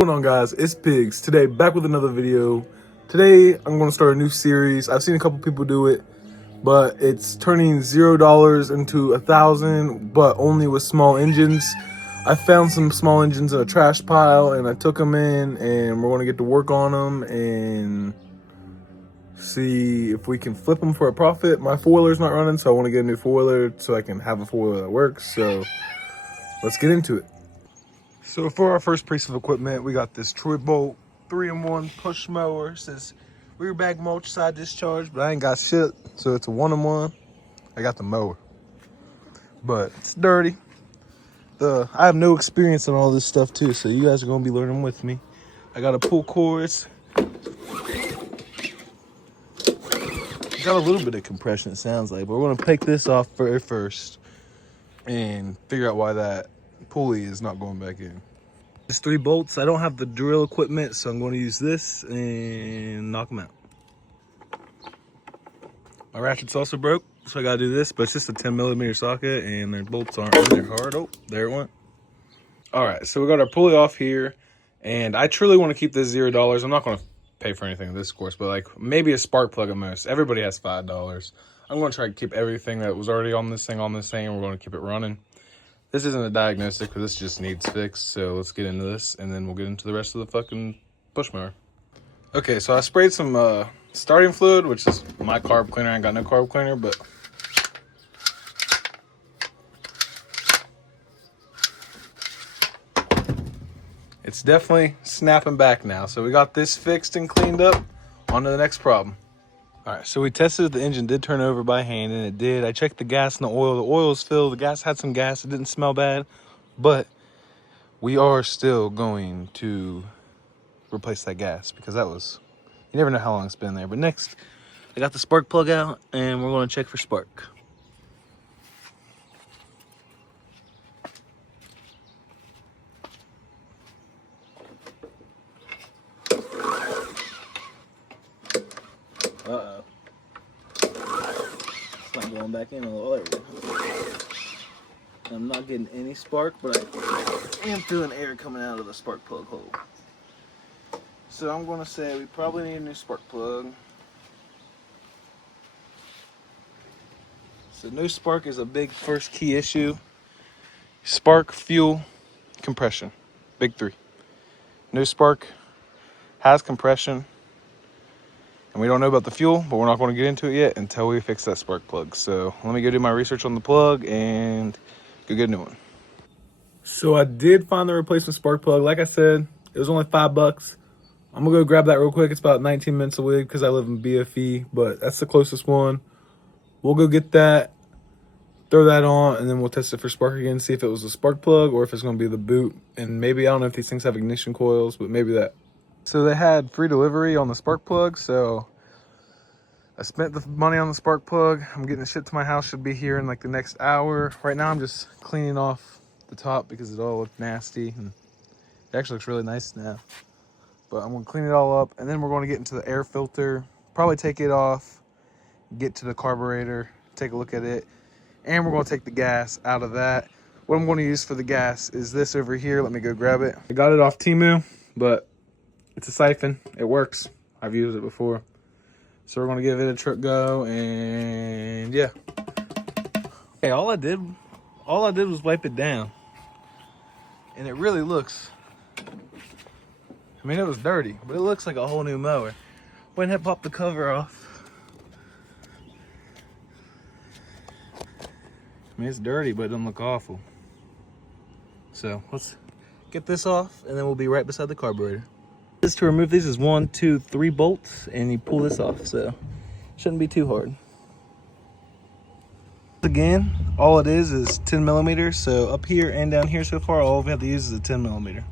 What's going on, guys? It's Pigs. Today, back with another video. Today, I'm going to start a new series. I've seen a couple people do it, but it's turning $0 into 1,000, but only with small engines. I found some small engines in a trash pile, and I took them in, and we're going to get to work on them and see if we can flip them for a profit. My foiler's not running, so I want to get a new foiler so I can have a foiler that works. So let's get into it. So for our first piece of equipment, we got this Troy Bolt 3-in-1 push mower. It says rear bag mulch, side discharge, but I ain't got shit, so it's a 1-in-1. I got the mower, but it's dirty. I have no experience in all this stuff too, so you guys are gonna be learning with me. I got a pull cords. Got a little bit of compression, it sounds like, but we're gonna take this off first and figure out why that pulley is not going back in. There's 3 bolts. I don't have the drill equipment, so I'm going to use this and knock them out. My ratchet's also broke, so I got to do this, but it's just a 10mm socket, and their bolts aren't in there hard. Oh, there it went. All right, so we got our pulley off here, and I truly want to keep this $0. I'm not going to pay for anything in this course, but like maybe a spark plug at most. Everybody has $5. I'm going to try to keep everything that was already on this thing, and we're going to keep it running. This isn't a diagnostic, but this just needs fixed, so let's get into this, and then we'll get into the rest of the fucking push mower. Okay, so I sprayed some starting fluid, which is my carb cleaner. I ain't got no carb cleaner, but it's definitely snapping back now. So we got this fixed and cleaned up. On to the next problem. All right, so we tested if the engine did turn over by hand, and it did. I checked the gas and the oil. The oil was filled. The gas had some gas. It didn't smell bad, but we are still going to replace that gas because you never know how long it's been there. But next, I got the spark plug out, and we're going to check for spark. Uh-oh. It's not going back in a little. There we go. I'm not getting any spark, but I am feeling air coming out of the spark plug hole. So I'm going to say we probably need a new spark plug. So no spark is a big first key issue. Spark, fuel, compression. Big 3. No spark has compression. And we don't know about the fuel, but we're not going to get into it yet until we fix that spark plug. So let me go do my research on the plug and go get a new one. So I did find the replacement spark plug. Like I said, it was only $5. I'm going to go grab that real quick. It's about 19 minutes away because I live in BFE, but that's the closest one. We'll go get that, throw that on, and then we'll test it for spark again, see if it was a spark plug or if it's going to be the boot. And maybe, I don't know if these things have ignition coils, but maybe that. So they had free delivery on the spark plug, so I spent the money on the spark plug. I'm getting the shit to my house, should be here in like the next hour. Right now I'm just cleaning off the top because it all looked nasty, and it actually looks really nice now. But I'm gonna clean it all up, and then we're gonna get into the air filter, probably take it off, get to the carburetor, take a look at it, and we're gonna take the gas out of that. What I'm gonna use for the gas is this over here. Let me go grab it. I got it off Temu, but it's a siphon. It works. I've used it before. So we're gonna give it a trip go, and yeah. Okay, all I did was wipe it down, and it really looks, I mean, it was dirty, but it looks like a whole new mower. Went ahead and popped the cover off. I mean, it's dirty, but it doesn't look awful. So let's get this off, and then we'll be right beside the carburetor. This to remove these is 1, 2, 3 bolts, and you pull this off, so shouldn't be too hard. Again, all it is 10mm, so up here and down here so far, all we have to use is a 10mm.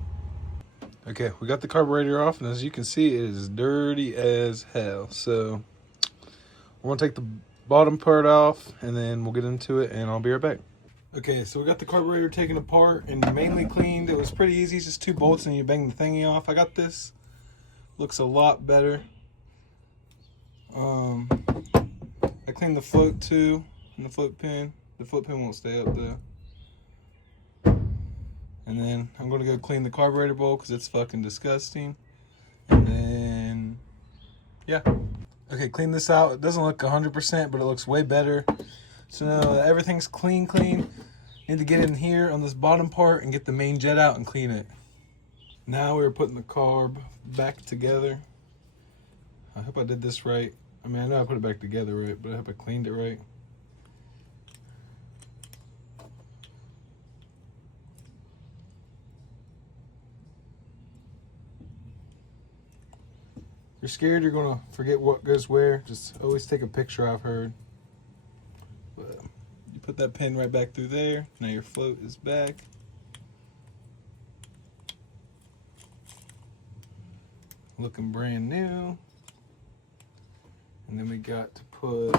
Okay, we got the carburetor off, and as you can see, it is dirty as hell. So we're gonna take the bottom part off, and then we'll get into it, and I'll be right back. Okay, so we got the carburetor taken apart and mainly cleaned. It was pretty easy, just 2 bolts and you bang the thingy off. I got this. Looks a lot better. I cleaned the float too, and the float pin. The float pin won't stay up though. And then I'm gonna go clean the carburetor bowl because it's fucking disgusting. And then, yeah. Okay, clean this out. It doesn't look 100%, but it looks way better. So now that everything's clean. Need to get in here on this bottom part and get the main jet out and clean it. Now we're putting the carb back together. I hope I did this right. I mean, I know I put it back together right, but I hope I cleaned it right. If you're scared you're gonna forget what goes where, just always take a picture, I've heard. But you put that pin right back through there. Now your float is back. Looking brand new. And then we got to put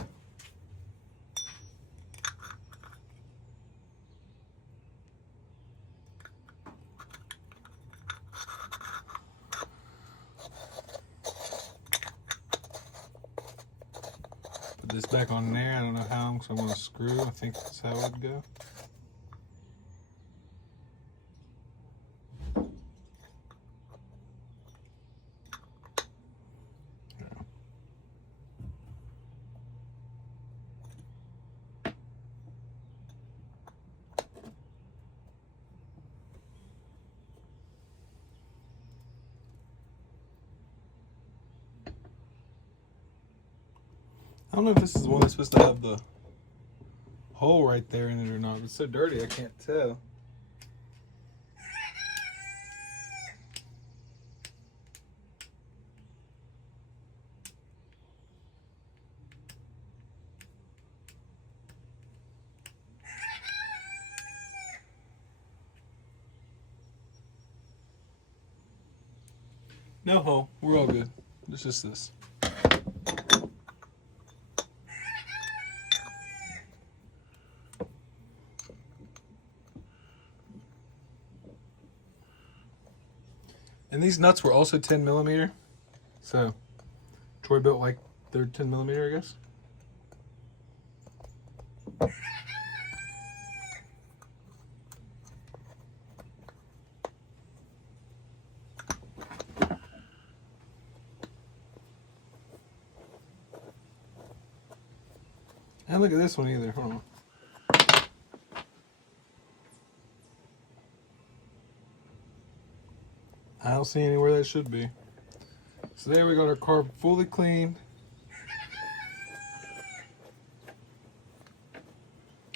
this back on there. I don't know how, because I'm going to screw. I think that's how it would go. I don't know if this is the one that's supposed to have the hole right there in it or not. It's so dirty I can't tell. No hole. We're all good. It's just this. And these nuts were also 10 millimeter. So Troy built like they're 10 millimeter, I guess. And look at this one either. Hold on. I don't see anywhere that should be. So there we got our carb fully cleaned.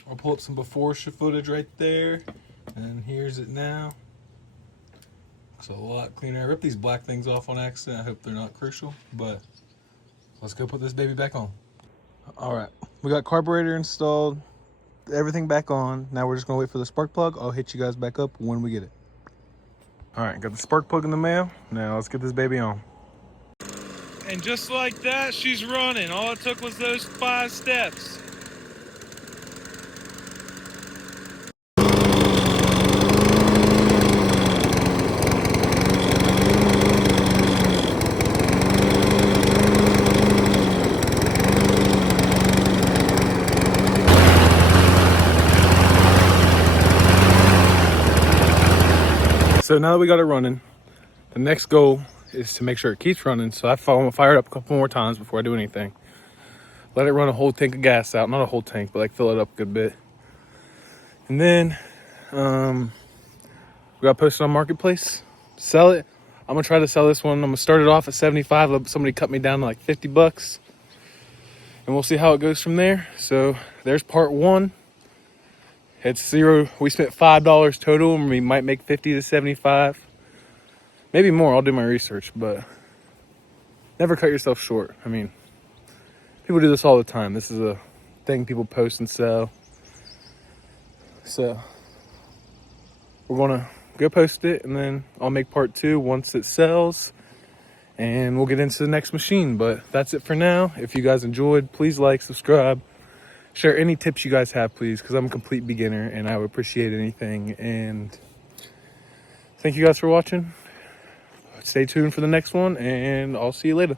I'll pull up some before footage right there. And here's it now. Looks a lot cleaner. I ripped these black things off on accident. I hope they're not crucial. But let's go put this baby back on. Alright, we got carburetor installed. Everything back on. Now we're just going to wait for the spark plug. I'll hit you guys back up when we get it. Alright, got the spark plug in the mail. Now let's get this baby on. And just like that, she's running. All it took was those 5 steps. So now that we got it running, the next goal is to make sure it keeps running. So I fire it up a couple more times before I do anything. Let it run a whole tank of gas out. Not a whole tank, but like fill it up a good bit. And then we got posted on Marketplace. Sell it. I'm gonna try to sell this one. I'm gonna start it off at 75. Let somebody cut me down to like 50 bucks. And we'll see how it goes from there. So there's part 1. It's 0. We spent $5 total, and we might make 50 to 75. Maybe more. I'll do my research, but never cut yourself short. I mean, people do this all the time. This is a thing people post and sell. So we're gonna go post it, and then I'll make part 2 once it sells, and we'll get into the next machine. But that's it for now. If you guys enjoyed, please like, subscribe. Share any tips you guys have, please, because I'm a complete beginner and I would appreciate anything. And thank you guys for watching. Stay tuned for the next one, and I'll see you later.